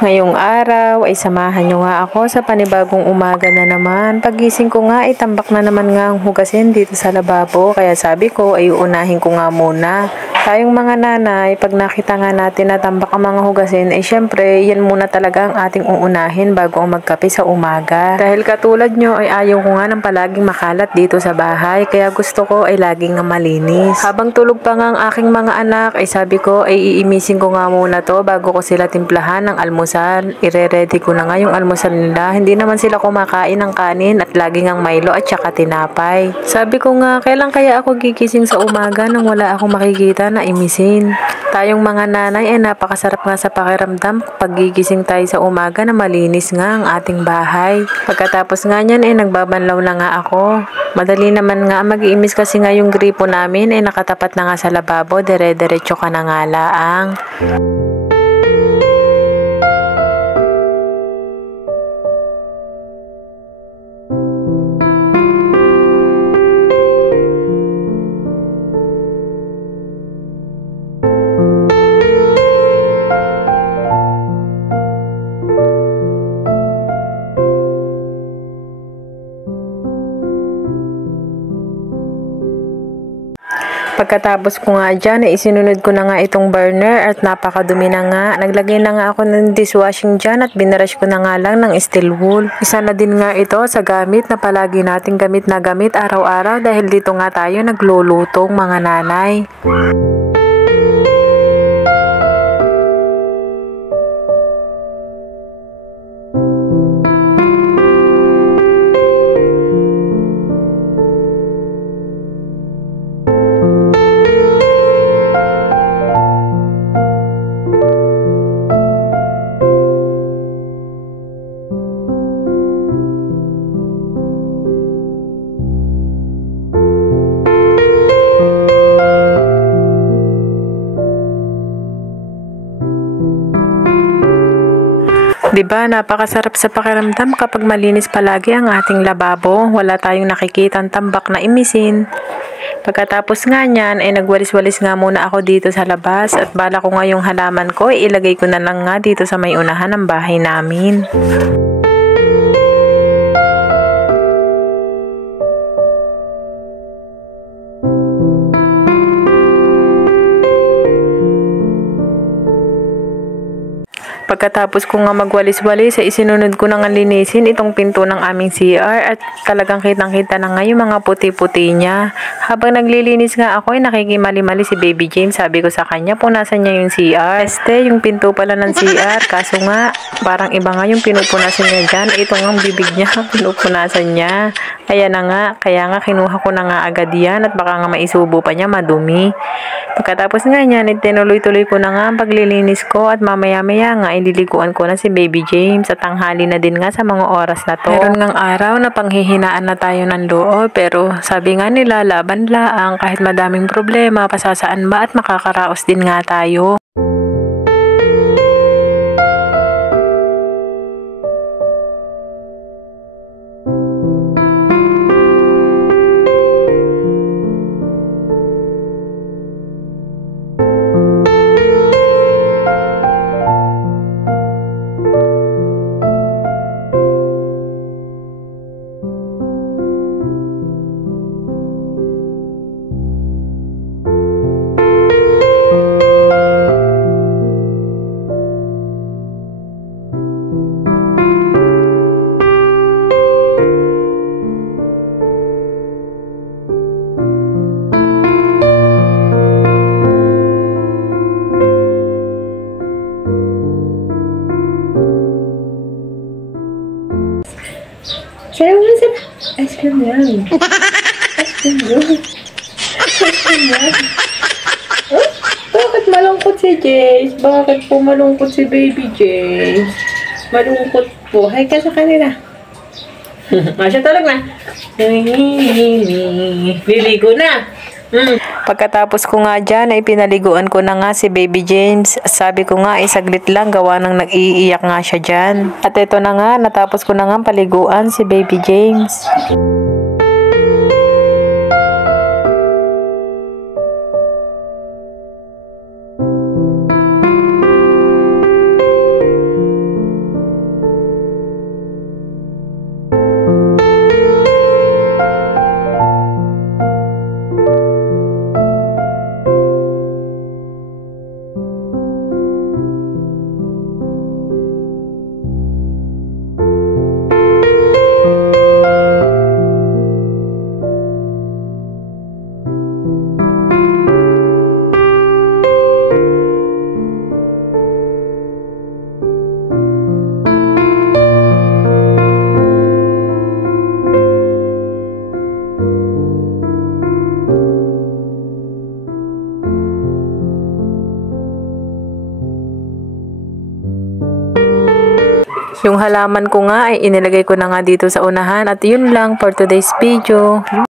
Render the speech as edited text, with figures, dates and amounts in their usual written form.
Ngayong araw ay samahan nyo nga ako sa panibagong umaga na naman. Pagising ko nga ay tambak na naman nga ang hugasin dito sa lababo. Kaya sabi ko ay uunahin ko nga muna. Tayong mga nanay, pag nakita nga natin na tambak ang mga hugasin, ay syempre yan muna talaga ang ating uunahin bago ang magkape sa umaga. Dahil katulad nyo ay ayaw ko nga ng palaging makalat dito sa bahay. Kaya gusto ko ay laging nga malinis. Habang tulog pa nga ang aking mga anak ay sabi ko ay iimisin ko nga muna to bago ko sila timplahan ng almusal. Ire-ready ko na nga yung almusal nila. Hindi naman sila kumakain ng kanin at laging ang Milo at saka tinapay. Sabi ko nga, kailan kaya ako gigising sa umaga nang wala akong makikita na imisin. Tayong mga nanay ay napakasarap nga sa pakiramdam kapag gigising tayo sa umaga na malinis nga ang ating bahay. Pagkatapos nga niyan ay nagbabanlaw na nga ako. Madali naman nga mag-iimis kasi nga yung gripo namin ay nakatapat na nga sa lababo. Dire-diretso ka na nga laang. Pagkatapos ko nga dyan, isinunod ko na nga itong burner at napakadumi na nga. Naglagay na nga ako ng dishwashing dyan at binrush ko na nga lang ng steel wool. Isa na din nga ito sa gamit na palagi nating gamit na gamit araw-araw dahil dito nga tayo naglulutong mga nanay. Diba, napakasarap sa pakiramdam kapag malinis palagi ang ating lababo. Wala tayong nakikitang tambak na imisin. Pagkatapos nga niyan, ay nagwalis-walis nga muna ako dito sa labas at bala ko nga yung halaman ko, ilagay ko na lang nga dito sa may unahan ng bahay namin. Pagkatapos ko nga magwalis-walis, ay isinunod ko na nga linisin itong pinto ng aming CR at talagang kitang-kita na nga yung mga puti-puti niya. Habang naglilinis nga ako ay nakikimali-mali si Baby James. Sabi ko sa kanya, punasan niya yung CR. Yung pinto pala ng CR. Kaso nga, parang iba nga yung pinupunasan niya dyan. Ito nga ang bibig niya, pinupunasan niya. Ayan na nga, kaya nga kinuha ko na nga agad yan at baka nga maisubo pa niya madumi. Pagkatapos nga niyan, tinuloy-tuloy ko na nga ang paglilinis ko at mamaya-maya nga ililiguan ko na si Baby James at tanghali na din nga sa mga oras na to. Meron ngang araw na panghihinaan na tayo ng loob pero sabi nga nila laban laang kahit madaming problema pasasaan ba at makakaraos din nga tayo. Kaya mo sila. Ice cream yan. Ice cream yun. Ice cream yan. Oh, bakit malungkot si Jace? Bakit po malungkot si Baby Jace? Malungkot po. Hi ka sa kanila. Masya tulog na. Liligo na. Pagkatapos ko nga dyan ay pinaliguan ko na nga si Baby James. Sabi ko nga ay saglit lang gawa ng nag-iiyak nga siya dyan. At ito na nga, natapos ko na nga paliguan si Baby James. Yung halaman ko nga ay inilagay ko na nga dito sa unahan at yun lang for today's video.